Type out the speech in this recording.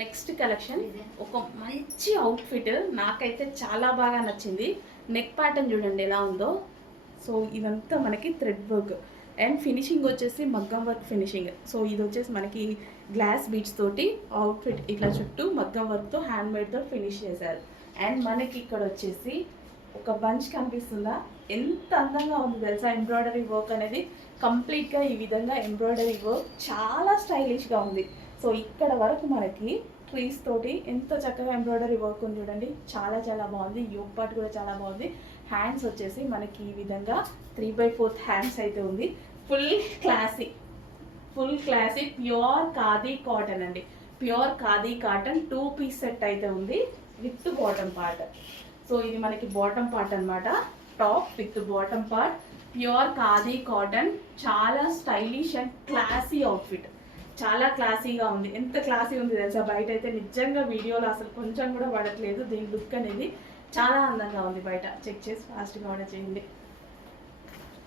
Next collection ఒక మంచి outfit నాకైతే చాలా బాగా నచ్చింది. నెక్ ప్యాటర్న్ చూడండి ఎలా ఉందో. సో ఇదంతా మనకి థ్రెడ్ వర్క్ అండ్ ఫినిషింగ్ వచ్చేసి మగ్గం వర్క్ ఫినిషింగ్. సో ఇది వచ్చేసి మనకి గ్లాస్ బీడ్స్ తోటి అవుట్ఫిట్ ఇట్లా చుట్టూ మగ్గం వర్క్తో హ్యాండ్ మేడ్తో ఫినిష్ చేశారు. అండ్ మనకి ఇక్కడ వచ్చేసి ఒక బంచ్ కనిపిస్తుందా, ఎంత అందంగా ఉంది తెలుసా. ఎంబ్రాయిడరీ వర్క్ అనేది కంప్లీట్గా ఈ విధంగా ఎంబ్రాయిడరీ వర్క్ చాలా స్టైలిష్గా ఉంది. సో ఇక్కడ వరకు మనకి ట్రీస్ తోటి ఎంత చక్కగా ఎంబ్రాయిడరీ వర్క్ ఉంది చూడండి, చాలా చాలా బాగుంది. యోగ్ పార్ట్ కూడా చాలా బాగుంది. హ్యాండ్స్ వచ్చేసి మనకి ఈ విధంగా 3/4 హ్యాండ్స్ అయితే ఉంది. Full classy pure khadi cotton అండి. Pure khadi cotton 2 piece set అయితే ఉంది విత్ బాటమ్ పార్ట్. సో ఇది మనకి బాటమ్ పార్ట్ అనమాట. Top with bottom part, pure khadi cotton. చాలా స్టైలిష్ అండ్ క్లాసీ అవుట్ఫిట్, చాలా క్లాసీగా ఉంది. ఎంత క్లాసీ ఉంది తెలుసా, బయట అయితే నిజంగా వీడియోలో అసలు కొంచెం కూడా పడట్లేదు. దీని లుక్ అనేది చాలా అందంగా ఉంది. బయట చెక్ చేసి ఫాస్ట్గా ఆర్డర్ చేయండి.